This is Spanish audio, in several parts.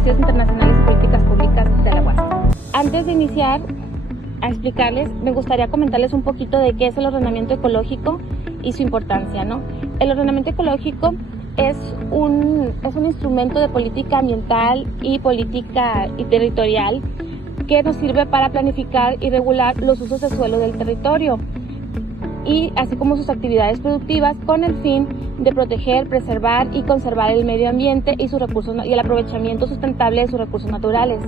estudios internacionales y políticas públicas de la UAS. Antes de iniciar a explicarles, me gustaría comentarles un poquito de qué es el ordenamiento ecológico y su importancia, ¿no? El ordenamiento ecológico es un instrumento de política ambiental y política y territorial que nos sirve para planificar y regular los usos de suelo del territorio y así como sus actividades productivas con el fin de proteger, preservar y conservar el medio ambiente y sus recursos y el aprovechamiento sustentable de sus recursos naturales.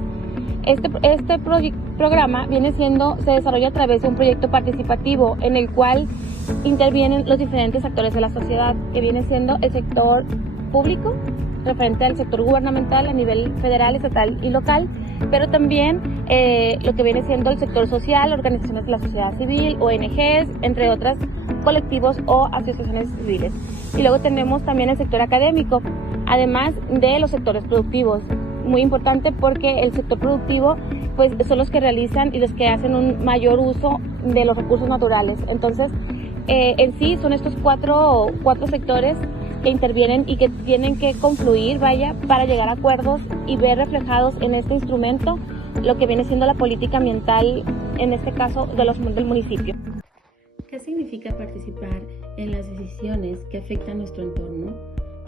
Este programa se desarrolla a través de un proyecto participativo en el cual intervienen los diferentes actores de la sociedad, que viene siendo el sector público, referente al sector gubernamental a nivel federal, estatal y local, pero también lo que viene siendo el sector social, organizaciones de la sociedad civil, ONGs, entre otros colectivos o asociaciones civiles. Y luego tenemos también el sector académico, además de los sectores productivos. Muy importante porque el sector productivo pues son los que realizan y los que hacen un mayor uso de los recursos naturales. Entonces, en sí son estos cuatro sectores que intervienen y que tienen que confluir, para llegar a acuerdos y ver reflejados en este instrumento lo que viene siendo la política ambiental, en este caso del municipio. ¿Qué significa participar en las decisiones que afectan nuestro entorno?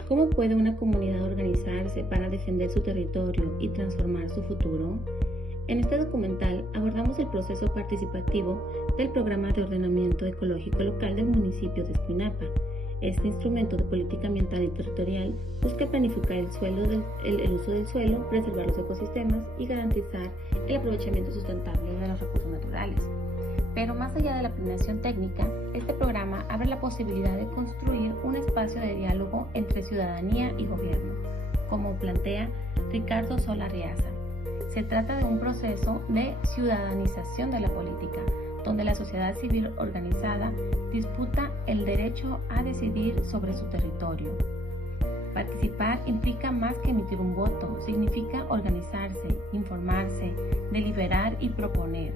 ¿Cómo puede una comunidad organizarse para defender su territorio y transformar su futuro? En este documental abordamos el proceso participativo del Programa de Ordenamiento Ecológico Local del municipio de Escuinapa. Este instrumento de política ambiental y territorial busca planificar el uso del suelo, preservar los ecosistemas y garantizar el aprovechamiento sustentable de los recursos naturales. Pero más allá de la planeación técnica, este programa abre la posibilidad de construir un espacio de diálogo entre ciudadanía y gobierno, como plantea Ricardo Sola Riaza. Se trata de un proceso de ciudadanización de la política, donde la sociedad civil organizada disputa el derecho a decidir sobre su territorio. Participar implica más que emitir un voto, significa organizarse, informarse, deliberar y proponer.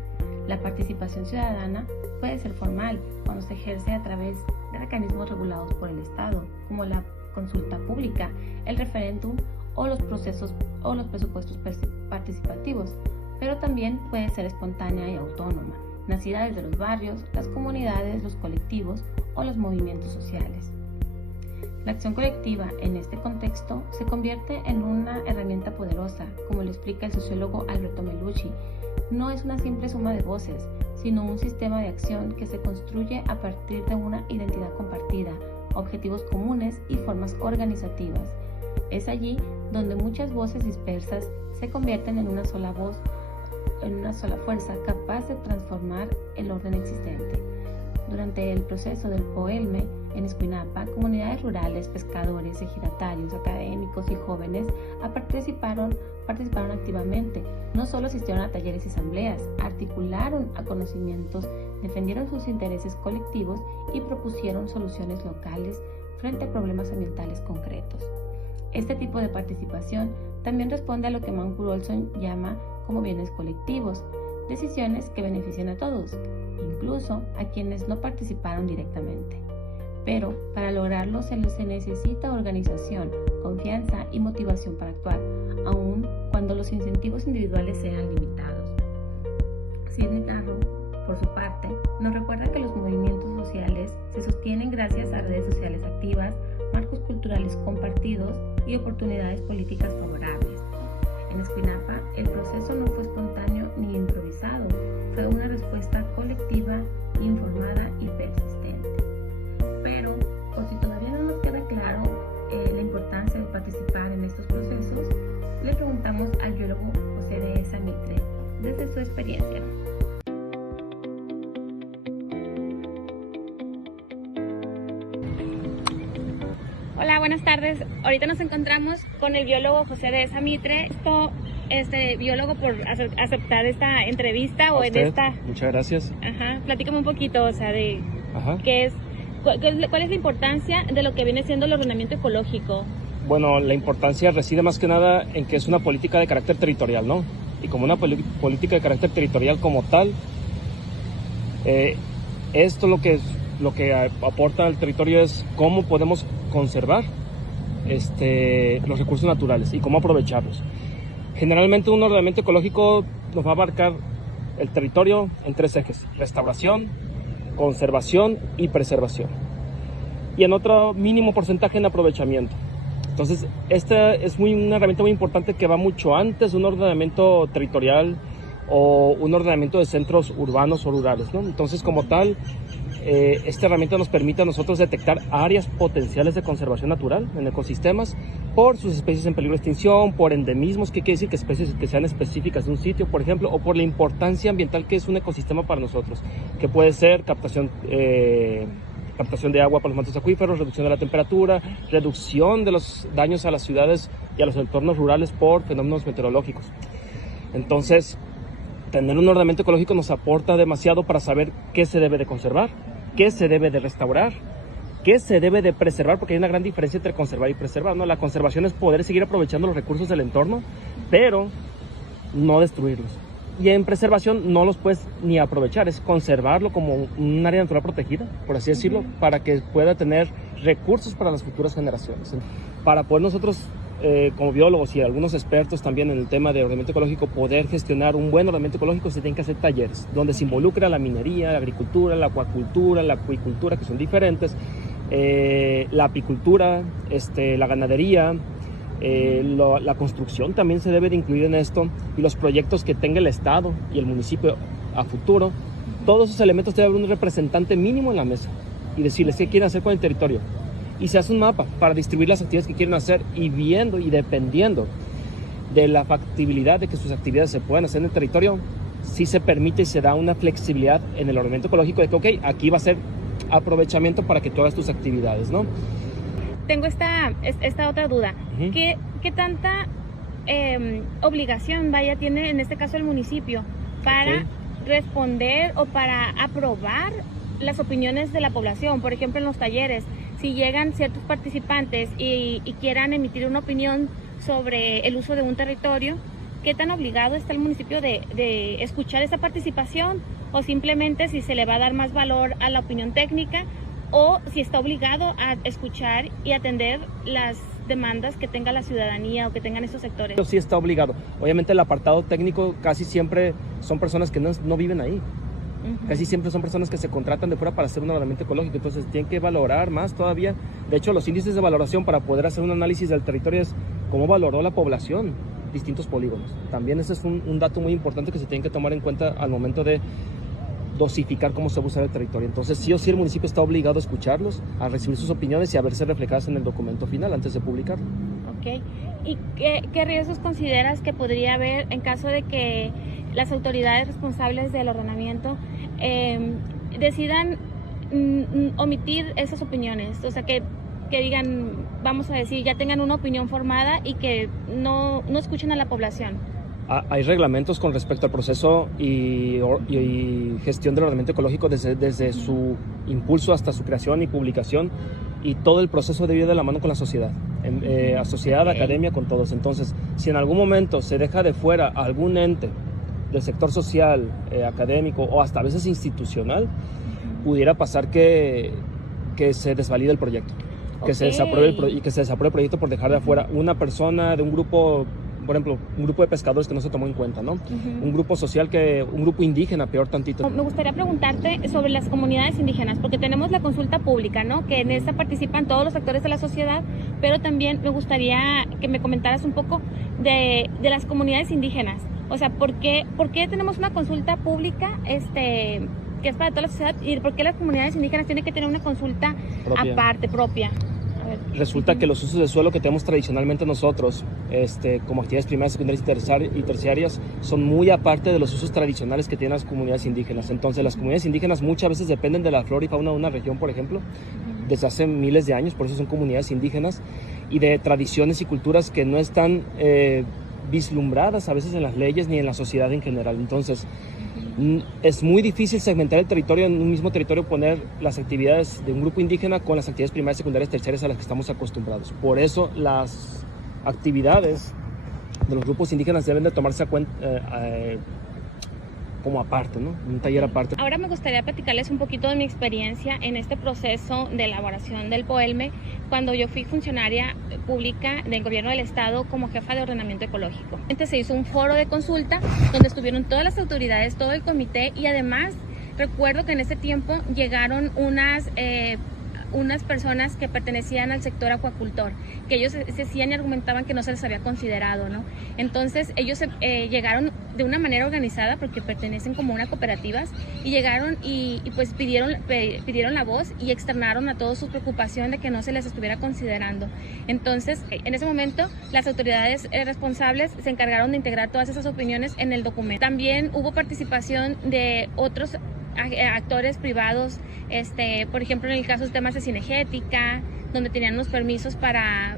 La participación ciudadana puede ser formal cuando se ejerce a través de mecanismos regulados por el Estado, como la consulta pública, el referéndum o los presupuestos participativos, pero también puede ser espontánea y autónoma, nacida desde los barrios, las comunidades, los colectivos o los movimientos sociales. La acción colectiva en este contexto se convierte en una herramienta poderosa, como lo explica el sociólogo Alberto Melucci. No es una simple suma de voces, sino un sistema de acción que se construye a partir de una identidad compartida, objetivos comunes y formas organizativas. Es allí donde muchas voces dispersas se convierten en una sola voz, en una sola fuerza capaz de transformar el orden existente. Durante el proceso del POELME en Escuinapa, comunidades rurales, pescadores, ejidatarios, académicos y jóvenes participaron activamente. No solo asistieron a talleres y asambleas, articularon conocimientos, defendieron sus intereses colectivos y propusieron soluciones locales frente a problemas ambientales concretos. Este tipo de participación también responde a lo que Mancur Olson llama como bienes colectivos, decisiones que benefician a todos, incluso a quienes no participaron directamente. Pero para lograrlo se necesita organización, confianza y motivación para actuar, aun cuando los incentivos individuales sean limitados. Sidney Garro, por su parte, nos recuerda que los movimientos sociales se sostienen gracias a redes sociales activas, marcos culturales compartidos y oportunidades políticas favorables. En Escuinapa, el proceso no fue espontáneo ni improvisado, fue una respuesta colectiva, informada y persistente. Pero, por si todavía no nos queda claro la importancia de participar en estos procesos, le preguntamos al biólogo José Dehesa Mitre, desde su experiencia. Hola, buenas tardes. Ahorita nos encontramos con el biólogo José Dehesa Mitre. Biólogo, por aceptar esta entrevista o en esta. Muchas gracias. Platícame un poquito, de cuál es la importancia de lo que viene siendo el ordenamiento ecológico. Bueno, la importancia reside más que nada en que es una política de carácter territorial, ¿no? Y como una política de carácter territorial como tal, esto lo que aporta al territorio es cómo podemos conservar los recursos naturales y cómo aprovecharlos. Generalmente un ordenamiento ecológico nos va a abarcar el territorio en 3 ejes: restauración, conservación y preservación, y en otro mínimo porcentaje en aprovechamiento. Entonces, esta es una herramienta muy importante que va mucho antes de un ordenamiento territorial o un ordenamiento de centros urbanos o rurales, ¿no? Entonces, como tal, esta herramienta nos permite a nosotros detectar áreas potenciales de conservación natural en ecosistemas por sus especies en peligro de extinción, por endemismos, que quiere decir que especies que sean específicas de un sitio, por ejemplo, o por la importancia ambiental que es un ecosistema para nosotros, que puede ser captación de agua para los mantos acuíferos, reducción de la temperatura, reducción de los daños a las ciudades y a los entornos rurales por fenómenos meteorológicos. Entonces, tener un ordenamiento ecológico nos aporta demasiado para saber qué se debe de conservar, qué se debe de restaurar, qué se debe de preservar, porque hay una gran diferencia entre conservar y preservar, ¿no? La conservación es poder seguir aprovechando los recursos del entorno, pero no destruirlos. Y en preservación no los puedes ni aprovechar, es conservarlo como un área natural protegida, por así decirlo, para que pueda tener recursos para las futuras generaciones. Para poder nosotros, como biólogos y algunos expertos también en el tema de ordenamiento ecológico, poder gestionar un buen ordenamiento ecológico, se tienen que hacer talleres donde se involucra la minería, la agricultura, la acuacultura, la acuicultura, que son diferentes, la apicultura, la ganadería, la construcción también se debe de incluir en esto, y los proyectos que tenga el Estado y el municipio a futuro. Todos esos elementos debe haber un representante mínimo en la mesa y decirles qué quieren hacer con el territorio, y se hace un mapa para distribuir las actividades que quieren hacer, y viendo y dependiendo de la factibilidad de que sus actividades se puedan hacer en el territorio, sí se permite y se da una flexibilidad en el ordenamiento ecológico de que, ok, aquí va a ser aprovechamiento para que tú hagas tus actividades, ¿no? Tengo esta otra duda. Uh-huh. ¿Qué tanta obligación tiene en este caso el municipio para responder o para aprobar las opiniones de la población? Por ejemplo, en los talleres, si llegan ciertos participantes y quieran emitir una opinión sobre el uso de un territorio, ¿qué tan obligado está el municipio de escuchar esa participación? O simplemente si se le va a dar más valor a la opinión técnica, o si está obligado a escuchar y atender las demandas que tenga la ciudadanía o que tengan estos sectores. Sí está obligado. Obviamente el apartado técnico casi siempre son personas que no viven ahí. Uh-huh. Casi siempre son personas que se contratan de fuera para hacer un ordenamiento ecológico, entonces tienen que valorar más todavía. De hecho, los índices de valoración para poder hacer un análisis del territorio es cómo valoró la población distintos polígonos. También ese es un dato muy importante que se tiene que tomar en cuenta al momento de dosificar cómo se va a usar el territorio. Entonces, sí o sí, el municipio está obligado a escucharlos, a recibir sus opiniones y a verse reflejadas en el documento final antes de publicarlo. Ok. ¿Y qué riesgos consideras que podría haber en caso de que las autoridades responsables del ordenamiento decidan omitir esas opiniones? O sea, que digan, vamos a decir, ya tengan una opinión formada y que no escuchen a la población. Hay reglamentos con respecto al proceso y gestión del ordenamiento ecológico desde su impulso hasta su creación y publicación, y todo el proceso debe ir de la mano con la sociedad, sociedad, academia, con todos. Entonces, si en algún momento se deja de fuera algún ente del sector social, académico o hasta a veces institucional, pudiera pasar que se desvalide el proyecto, que se desapruebe el proyecto por dejar de afuera una persona de un grupo. Por ejemplo, un grupo de pescadores que no se tomó en cuenta, ¿no? Uh-huh. Un grupo social, un grupo indígena, peor tantito. Me gustaría preguntarte sobre las comunidades indígenas, porque tenemos la consulta pública, ¿no? Que en esta participan todos los actores de la sociedad, pero también me gustaría que me comentaras un poco de las comunidades indígenas. O sea, ¿por qué tenemos una consulta pública que es para toda la sociedad, y por qué las comunidades indígenas tienen que tener una consulta aparte, propia? Resulta que los usos de suelo que tenemos tradicionalmente nosotros, como actividades primarias, secundarias y terciarias, son muy aparte de los usos tradicionales que tienen las comunidades indígenas. Entonces, las comunidades indígenas muchas veces dependen de la flora y fauna de una región, por ejemplo, desde hace miles de años, por eso son comunidades indígenas, y de tradiciones y culturas que no están vislumbradas a veces en las leyes ni en la sociedad en general. Entonces, es muy difícil segmentar el territorio en un mismo territorio, poner las actividades de un grupo indígena con las actividades primarias, secundarias, terciarias a las que estamos acostumbrados. Por eso las actividades de los grupos indígenas deben de tomarse como aparte, ¿no? Un taller aparte. Ahora me gustaría platicarles un poquito de mi experiencia en este proceso de elaboración del POELME cuando yo fui funcionaria pública del gobierno del estado como jefa de ordenamiento ecológico. Se hizo un foro de consulta donde estuvieron todas las autoridades, todo el comité, y además recuerdo que en ese tiempo llegaron unas personas que pertenecían al sector acuacultor, que ellos decían y argumentaban que no se les había considerado, ¿no? Entonces ellos llegaron de una manera organizada porque pertenecen como una cooperativas y llegaron y pues pidieron la voz y externaron a todos su preocupación de que no se les estuviera considerando. Entonces en ese momento las autoridades responsables se encargaron de integrar todas esas opiniones en el documento. También hubo participación de otros actores privados, por ejemplo en el caso de temas de cinegética, donde tenían unos permisos para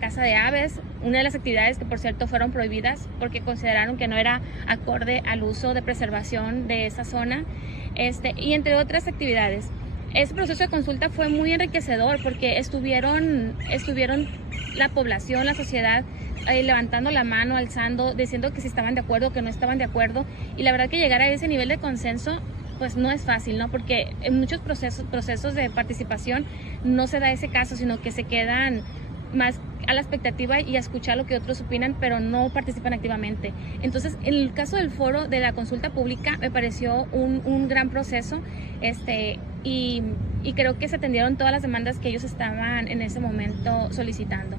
caza de aves, una de las actividades que por cierto fueron prohibidas porque consideraron que no era acorde al uso de preservación de esa zona, y entre otras actividades. Ese proceso de consulta fue muy enriquecedor porque estuvieron la población, la sociedad, levantando la mano, alzando, diciendo que si estaban de acuerdo, que no estaban de acuerdo, y la verdad que llegar a ese nivel de consenso pues no es fácil, ¿no? Porque en muchos procesos de participación no se da ese caso, sino que se quedan más a la expectativa y a escuchar lo que otros opinan, pero no participan activamente. Entonces, en el caso del foro de la consulta pública me pareció un gran proceso, y creo que se atendieron todas las demandas que ellos estaban en ese momento solicitando.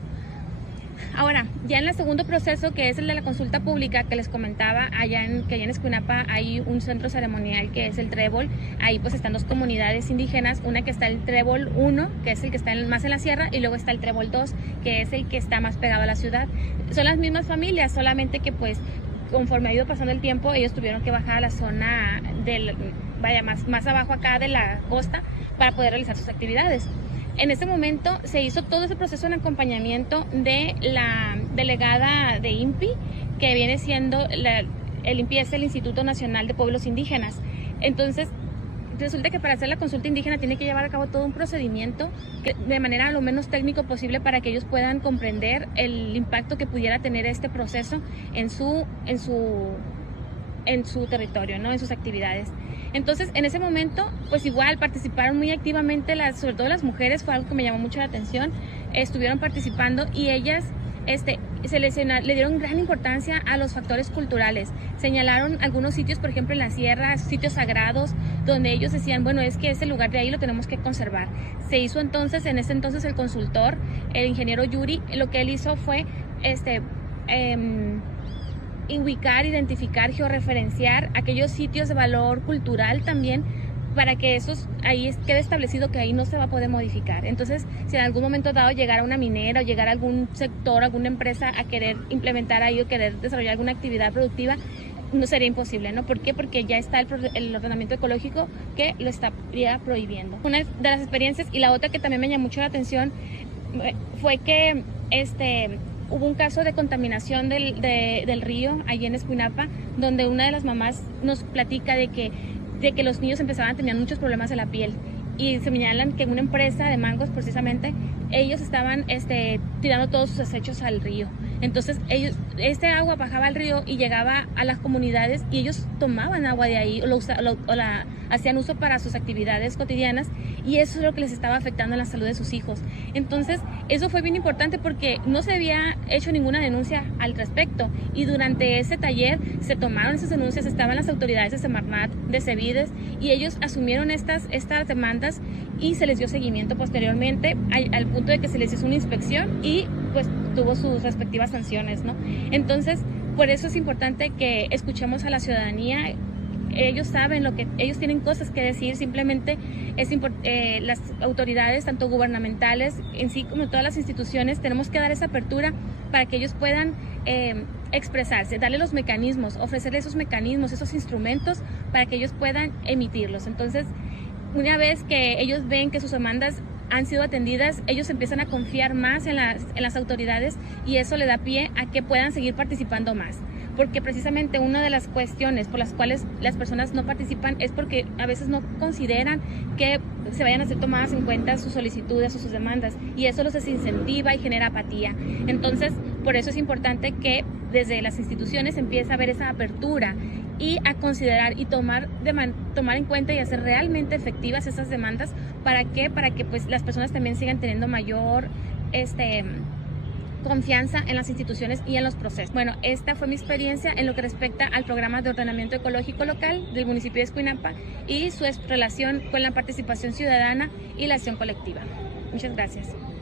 Ahora, ya en el segundo proceso, que es el de la consulta pública que les comentaba, que allá en Escuinapa hay un centro ceremonial que es el Trébol. Ahí pues están dos comunidades indígenas, una que está el Trébol 1, que es el que está más en la sierra, y luego está el Trébol 2, que es el que está más pegado a la ciudad. Son las mismas familias, solamente que pues conforme ha ido pasando el tiempo, ellos tuvieron que bajar a la zona más abajo acá de la costa para poder realizar sus actividades. En ese momento se hizo todo ese proceso en acompañamiento de la delegada de INPI, que viene siendo, el INPI es el Instituto Nacional de Pueblos Indígenas. Entonces, resulta que para hacer la consulta indígena tiene que llevar a cabo todo un procedimiento de manera lo menos técnico posible para que ellos puedan comprender el impacto que pudiera tener este proceso en su territorio, ¿no? En sus actividades. Entonces, en ese momento, pues igual participaron muy activamente, sobre todo las mujeres, fue algo que me llamó mucho la atención, estuvieron participando y ellas le dieron gran importancia a los factores culturales. Señalaron algunos sitios, por ejemplo en la sierra, sitios sagrados, donde ellos decían, bueno, es que ese lugar de ahí lo tenemos que conservar. Se hizo entonces, en ese entonces el consultor, el ingeniero Yuri, lo que él hizo fue ubicar, identificar, georreferenciar aquellos sitios de valor cultural también, para que ahí quede establecido que ahí no se va a poder modificar. Entonces, si en algún momento dado llegara una minera o llegara algún sector, alguna empresa a querer implementar ahí o querer desarrollar alguna actividad productiva, no sería imposible, ¿no? ¿Por qué? Porque ya está el ordenamiento ecológico que lo estaría prohibiendo. Una de las experiencias, y la otra que también me llamó mucho la atención, fue que hubo un caso de contaminación del río allí en Escuinapa, donde una de las mamás nos platica de que los niños empezaban a tener muchos problemas en la piel, y se señalan que en una empresa de mangos precisamente ellos estaban tirando todos sus desechos al río. Entonces este agua bajaba al río y llegaba a las comunidades y ellos tomaban agua de ahí o la hacían uso para sus actividades cotidianas, y eso es lo que les estaba afectando en la salud de sus hijos. Entonces eso fue bien importante porque no se había hecho ninguna denuncia al respecto, y durante ese taller se tomaron esas denuncias, estaban las autoridades de Semarnat, de Cevides, y ellos asumieron estas demandas y se les dio seguimiento posteriormente al punto de que se les hizo una inspección y pues tuvo sus respectivas sanciones, ¿no? Entonces, por eso es importante que escuchemos a la ciudadanía. Ellos saben ellos tienen cosas que decir, simplemente las autoridades, tanto gubernamentales en sí como todas las instituciones, tenemos que dar esa apertura para que ellos puedan expresarse, darle los mecanismos, ofrecerles esos mecanismos, esos instrumentos para que ellos puedan emitirlos. Entonces, una vez que ellos ven que sus demandas han sido atendidas, ellos empiezan a confiar más en las autoridades, y eso le da pie a que puedan seguir participando más. Porque precisamente una de las cuestiones por las cuales las personas no participan es porque a veces no consideran que se vayan a ser tomadas en cuenta sus solicitudes o sus demandas, y eso los desincentiva y genera apatía. Entonces, por eso es importante que desde las instituciones empiece a haber esa apertura y a considerar y tomar en cuenta y hacer realmente efectivas esas demandas. ¿Para qué? Para que pues las personas también sigan teniendo mayor confianza en las instituciones y en los procesos. Bueno, esta fue mi experiencia en lo que respecta al programa de ordenamiento ecológico local del municipio de Escuinapa y su relación con la participación ciudadana y la acción colectiva. Muchas gracias.